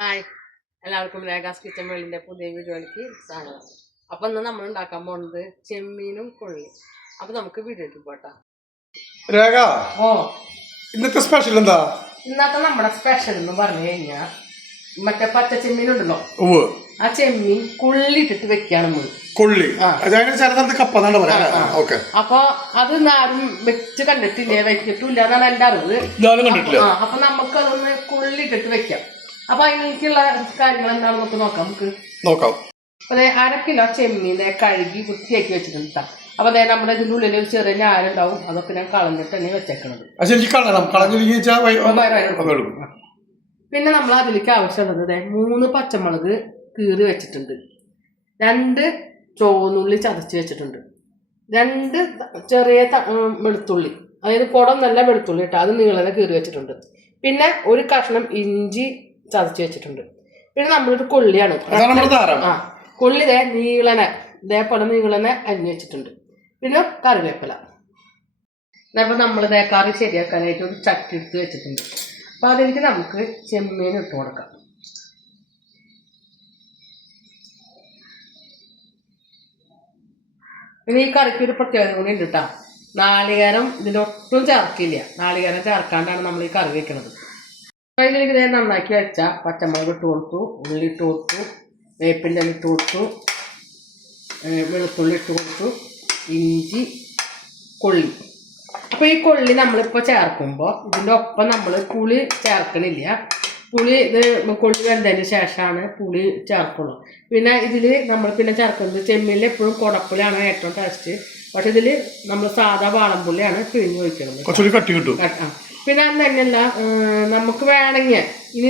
Hi എല്ലാവർക്കും രേഖാസ് kitchen വേൾഡിൻ്റെ പുതിയ വീഡിയോയിലേക്ക് സ്വാഗതം. അപ്പം ഇന്ന് നമ്മൾ ഉണ്ടാക്കാൻ പോകുന്നത് ചെമ്മീനും കൊള്ളി. അപ്പം നമുക്ക് വീഡിയോയ്ക്ക് പോട്ടാ. രേഖ ഇന്നത്തെ സ്പെഷ്യൽ എന്താ? ഇന്നത്തെ നമ്മുടെ സ്പെഷ്യൽ എന്ന് പറഞ്ഞു കഴിഞ്ഞാൽ മറ്റേ പച്ച ചെമ്മീനുണ്ടല്ലോ, ആ ചെമ്മീൻ കൊള്ളിട്ടിട്ട് വെക്കാണ് നമ്മൾ. കൊള്ളി അപ്പൊ അത് ആരും വെച്ച് കണ്ടിട്ടില്ല, വെച്ചിട്ടില്ല എന്നാണ് എന്റെ അറിവ്. അപ്പൊ നമുക്ക് അതൊന്ന് കൊള്ളിട്ടിട്ട് വെക്കാം. അപ്പൊ അതിലേക്കുള്ള കാര്യങ്ങൾ എന്താണെന്ന് നമുക്ക് നോക്കാം. അതെ, 1/2 കിലോ ചെമ്മീനെ കഴുകി വൃത്തിയാക്കി വെച്ചിട്ടുണ്ട്. അപ്പൊ അതായത് നമ്മുടെ ഇതിൻ്റെ ഉള്ളിൽ ഒരു ചെറിയ ഞാരുണ്ടാവും, അതൊക്കെ ഞാൻ കളഞ്ഞിട്ട് തന്നെ വെച്ചേക്കണത്. പിന്നെ നമ്മൾ അതിലേക്ക് ആവശ്യമുള്ളത് 3 പച്ചമുളക് കീറി വെച്ചിട്ടുണ്ട്, 2 ചുവന്നുള്ളി ചതച്ച് വെച്ചിട്ടുണ്ട്, 2 ചെറിയ വെളുത്തുള്ളി, അതായത് കുടം നല്ല വെളുത്തുള്ളി ഇട്ടാൽ അത് നീളനെ കീറി വെച്ചിട്ടുണ്ട്. പിന്നെ 1 കഷ്ണം ഇഞ്ചി ചതച്ച് വെച്ചിട്ടുണ്ട്. പിന്നെ നമ്മളൊരു കൊള്ളിയാണ്, കൊള്ളി ഇതേപോലെ നീളനെ അരിഞ്ഞ് വെച്ചിട്ടുണ്ട്. പിന്നെ കറിവേപ്പില. അപ്പോൾ നമ്മളിത് കറി ശരിയാക്കാനായിട്ട് ഒരു ചട്ടി എടുത്ത് വെച്ചിട്ടുണ്ട്. അപ്പോൾ അതിലേക്ക് നമുക്ക് ചെമ്മീൻ ഇട്ട് കൊടുക്കാം. പിന്നെ ഈ കറിക്ക് ഒരു പ്രത്യേകത കൂടി ഉണ്ട് കേട്ടോ. നാളികേരം ഇതിലൊട്ടും ചേർക്കില്ല. നാളികേരം ചേർക്കാണ്ടാണ് നമ്മൾ ഈ കറി വെക്കുന്നത്. അതിലേക്ക് ഇതേ നന്നാക്കി വെച്ച പച്ചമുളക് ഇട്ട് കൊടുത്തു, ഉള്ളി ഇട്ട് കൊടുത്തു, വേപ്പിൻ്റെ ഇട്ട് കൊടുത്തു, വെളുത്തുള്ളി ഇട്ട് കൊടുത്തു, ഇഞ്ചി, കൊള്ളി. അപ്പോൾ ഈ കൊള്ളി നമ്മളിപ്പോൾ ചേർക്കുമ്പോൾ ഇതിൻ്റെ ഒപ്പം നമ്മൾ പുളി ചേർക്കണില്ല. പുളി കൊള്ളി വെന്തതിന് ശേഷമാണ് പുളി ചേർക്കുള്ളൂ. പിന്നെ ഇതിൽ നമ്മൾ പിന്നെ ചേർക്കുന്നത് ചെമ്മീനിൽ എപ്പോഴും കുടപ്പുളിയാണ് ഏറ്റവും ടേസ്റ്റ്. പക്ഷെ ഇതിൽ നമ്മൾ സാധാ വാളംപുള്ളിയാണ് പിഴിഞ്ഞ് ഒഴിക്കുന്നത്. പിന്നെ അത് തന്നെയല്ല, നമുക്ക് വേണമെങ്കിൽ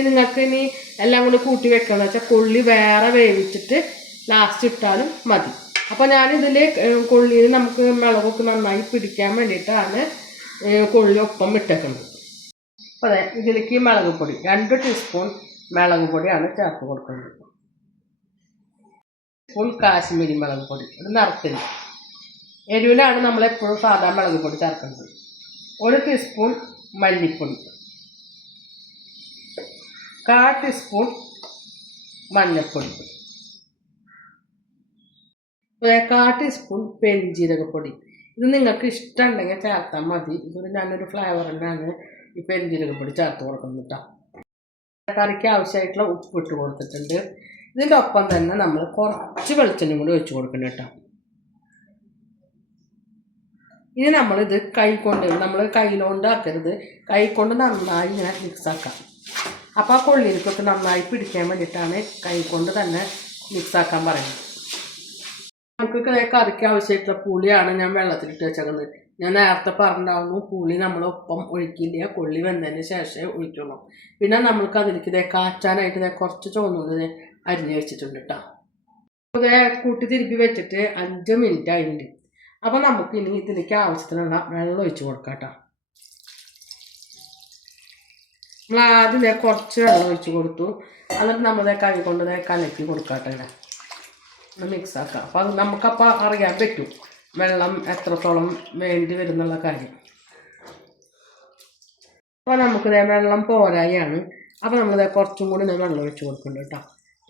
നിങ്ങൾക്ക് ഇനി എല്ലാം കൂടി കൂട്ടി വെക്കാന്ന് വെച്ചാൽ കൊള്ളി വേറെ വേവിച്ചിട്ട് ലാസ്റ്റ് ഇട്ടാലും മതി. അപ്പോൾ ഞാനിതിൽ കൊള്ളിയിൽ നമുക്ക് മുളകൊക്കെ നന്നായി പിടിക്കാൻ വേണ്ടിയിട്ടാണ് കൊള്ളി ഒപ്പം ഇട്ടേക്കുന്നത്. അപ്പോൾ അതെ, ഇതിലേക്ക് മുളക് പൊടി 2 ടീസ്പൂൺ മുളക് പൊടിയാണ് ചേർത്ത് കൊടുക്കുന്നത്. സ്പൂൺ കാശ്മീരി മുളക് പൊടി, ഒരു നിറത്തില്ല. എരിവിലാണ് നമ്മളെപ്പോഴും സാധാ മുളക് പൊടി ചേർക്കുന്നത്. 1 ടീസ്പൂൺ മല്ലിപ്പൊടി, 1/4 ടീസ്പൂൺ മഞ്ഞൾപ്പൊടി, 1/4 ടീസ്പൂൺ പെരുംജീരകപ്പൊടി. ഇത് നിങ്ങൾക്ക് ഇഷ്ടമുണ്ടെങ്കിൽ ചേർത്താൽ മതി. ഇതൊരു ഞാനൊരു ഫ്ലേവറിനാണ് ഈ പെരുംജീരകപ്പൊടി ചേർത്ത് കൊടുക്കുന്നത് കേട്ടോ. കറിക്ക് ആവശ്യമായിട്ടുള്ള ഉപ്പ് ഇട്ട് കൊടുത്തിട്ടുണ്ട്. ഇതിൻ്റെ ഒപ്പം തന്നെ നമ്മൾ കുറച്ച് വെളിച്ചെണ്ണ കൂടി ഒഴിച്ച് കൊടുക്കണം കേട്ടോ. ഇനി നമ്മളിത് നമ്മൾ കൈകൊണ്ട് ആക്കരുത്, കൈ കൊണ്ട് നന്നായി ഇങ്ങനെ മിക്സാക്കാം. അപ്പോൾ ആ കൊള്ളിയിലേക്കൊക്കെ നന്നായി പിടിക്കാൻ വേണ്ടിയിട്ടാണ് കൈ കൊണ്ട് തന്നെ മിക്സാക്കാൻ പറയുന്നത്. നമുക്ക് കറിക്ക് ആവശ്യമായിട്ടുള്ള പുളിയാണ് ഞാൻ വെള്ളത്തിലിട്ട് വെച്ചേക്കുന്നത്. ഞാൻ നേരത്തെ പറഞ്ഞിട്ടുണ്ടാവുന്നു, പുളി നമ്മളൊപ്പം ഒഴിക്കില്ല, കൊള്ളി വെന്തതിന് ശേഷമേ ഒഴിക്കുള്ളൂ. പിന്നെ നമ്മൾക്ക് അതിലേക്ക് കാച്ചാനായിട്ട് കുറച്ച് ചുവന്നുള്ളി അരിഞ്ഞ് വെച്ചിട്ടുണ്ട് കേട്ടോ. അപ്പോൾ കൂട്ടി തിരുപ്പി വെച്ചിട്ട് 5 മിനിറ്റ് ആയിട്ടുണ്ട്. അപ്പോൾ നമുക്ക് ഇനി ഇതിലേക്ക് ആവശ്യത്തിനുള്ള വെള്ളം ഒഴിച്ച് കൊടുക്കാം കേട്ടോ. നമ്മൾ ആദ്യം കുറച്ച് വെള്ളം ഒഴിച്ച് കൊടുത്തു. എന്നിട്ട് നമ്മൾ കൈ കൊണ്ട് കലക്കി കൊടുക്കാട്ടെ, ഒന്ന് മിക്സാക്കാം. അപ്പോൾ അത് നമുക്കപ്പോൾ അറിയാൻ പറ്റും വെള്ളം എത്രത്തോളം വേണ്ടി വരുന്നുള്ള കാര്യം. അപ്പോൾ നമുക്ക് വെള്ളം പോരായാണ്. അപ്പോൾ നമ്മൾ കുറച്ചും കൂടി വെള്ളം ഒഴിച്ച് കൊടുക്കുന്നുണ്ട് കേട്ടോ.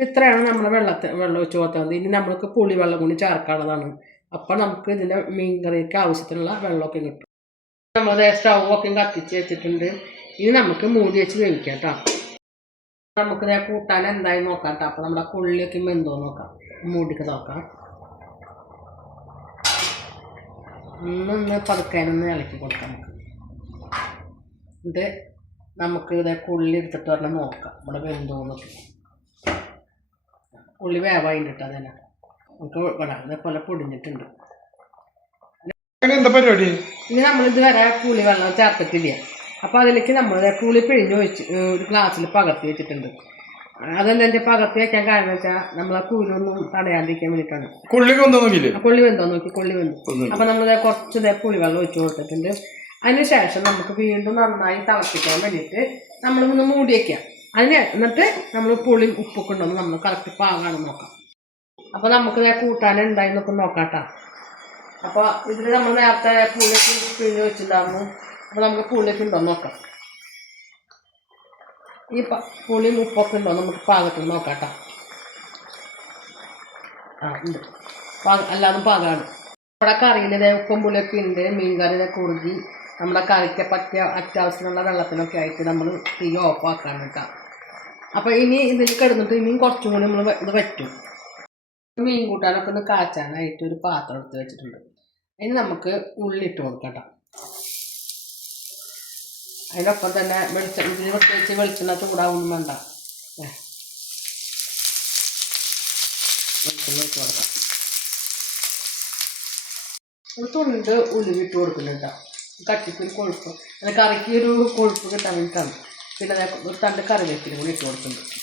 ഇത്രയാണ് നമ്മൾ വെള്ളം ഒഴിച്ച് കൊടുത്തത്. ഇനി നമ്മൾക്ക് പുളി വെള്ളം കൂടി ചേർക്കാനുള്ളതാണ്. അപ്പോൾ നമുക്ക് ഇതിൻ്റെ മീൻ കറിക്ക് ആവശ്യത്തിനുള്ള വെള്ളമൊക്കെ കിട്ടും. നമ്മൾ സ്റ്റൗവൊക്കെ കത്തിച്ച് വെച്ചിട്ടുണ്ട്. ഇനി നമുക്ക് മൂടി വെച്ച് വേവിക്കാം കേട്ടോ. നമുക്ക് കൂട്ടാൻ എന്തായി നോക്കാം കേട്ടോ. അപ്പോൾ നമ്മുടെ കൊള്ളിയൊക്കെ വെന്തോ നോക്കാം, മൂടിക്ക് നോക്കാം. ഒന്ന് പതുക്കാനൊന്ന് ഇളക്കി കൊടുക്കാം നമുക്ക്. ഇത് നമുക്ക് കൊള്ളി എടുത്തിട്ട് പറഞ്ഞാൽ നോക്കാം നമ്മുടെ വെന്തോന്നൊക്കെ. കൊള്ളി വേവായിട്ട് അതന്നെ നമുക്ക് അതേപോലെ പൊടിഞ്ഞിട്ടുണ്ട്. ഇനി നമ്മളിത് വരെ പുളി വെള്ളം ചേർത്തിട്ടില്ല. അപ്പോൾ അതിലേക്ക് നമ്മൾ പുളി പിഴിഞ്ഞ് ഒഴിച്ച് ഒരു ഗ്ലാസ്സിൽ പകർത്തി വെച്ചിട്ടുണ്ട്. അതെന്താ പകർത്തി വെക്കാൻ കാരണം വെച്ചാൽ നമ്മളെ കുരുവൊന്നും തടയാണ്ടിരിക്കാൻ വേണ്ടിയിട്ടാണ്. കൊള്ളി വെന്തോ നോക്കി, കൊള്ളി വെന്തു. അപ്പോൾ നമ്മൾ കുറച്ച് പുളി വെള്ളം ഒഴിച്ച് കൊടുത്തിട്ടുണ്ട്. അതിന് ശേഷം നമുക്ക് വീണ്ടും നന്നായി തിളപ്പിക്കാൻ വേണ്ടിയിട്ട് നമ്മളൊന്ന് മൂടി വയ്ക്കാം. എന്നിട്ട് നമ്മൾ പുളിയും ഉപ്പൊക്കെ ഉണ്ടോന്ന് നമ്മൾ കറക്റ്റ് പാകാണെന്ന് നോക്കാം. അപ്പോൾ നമുക്ക് കൂട്ടാൻ ഉണ്ടായി നോക്കി നോക്കാം കേട്ടോ. അപ്പോൾ ഇതിൽ നമ്മൾ നേരത്തെ പുളിയൊക്കെ പിഴിഞ്ഞ് വെച്ചിട്ടുണ്ടായിരുന്നു. അപ്പോൾ നമുക്ക് പുളിയൊക്കെ ഉണ്ടോ നോക്കാം. ഈ പുളി ഉപ്പൊക്കെ ഉണ്ടോ നമുക്ക് പാകത്തിന് നോക്കാം കേട്ടോ. ആ ഉണ്ട്, അല്ലാതെ പാകമാണ്. നമ്മുടെ കറിയിൽ ഉപ്പും പുളിയൊക്കെ ഉണ്ട്. മീൻ കറിയുടെ കുറുകി നമ്മുടെ കറിക്ക് പറ്റിയ അത്യാവശ്യമുള്ള വെള്ളത്തിനൊക്കെ ആയിട്ട് നമ്മൾ തീ ഓഫാക്കാണ് കേട്ടോ. അപ്പോൾ ഇനി ഇതിൽ കിടന്നിട്ട് ഇനിയും കുറച്ചും കൂടി നമ്മൾ ഇത് വറ്റും. മീൻ കൂട്ടാനൊക്കെ ഒന്ന് കാച്ചാനായിട്ട് ഒരു പാത്രം എടുത്ത് വെച്ചിട്ടുണ്ട്. ഇനി നമുക്ക് ഉള്ളിട്ട് കൊടുക്കാം കേട്ടോ. അതിനൊപ്പം തന്നെ ഇതിന് പ്രത്യേകിച്ച് വെളിച്ചെണ്ണ ചൂടാവുന്നു വേണ്ട, വെളിച്ചെണ്ണ ഇട്ട് കൊടുക്കാം. ഒരു തുണ്ട് ഉലുവിട്ട് കൊടുക്കുന്നുണ്ട് കേട്ടോ. കട്ടിക്കൊരു കൊഴുപ്പ്, അങ്ങനെ കറിക്ക് ഒരു കൊഴുപ്പ് കിട്ടാൻ വേണ്ടിയിട്ടാണ്. പിന്നെ ഒരു തണ്ട് കറിവേപ്പിലും കൂടി ഇട്ട് കൊടുക്കുന്നുണ്ട്.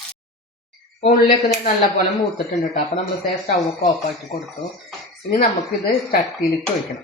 ഉള്ളിലൊക്കെ നല്ലപോലെ മൂത്തിട്ടുണ്ട് കേട്ടോ. അപ്പോൾ നമ്മൾ സ്റ്റൗ ഒക്കെ ഓഫാക്കി കൊടുത്തു. ഇനി നമുക്കിത് ചട്ടിയിലേക്ക് ഒഴിക്കണം.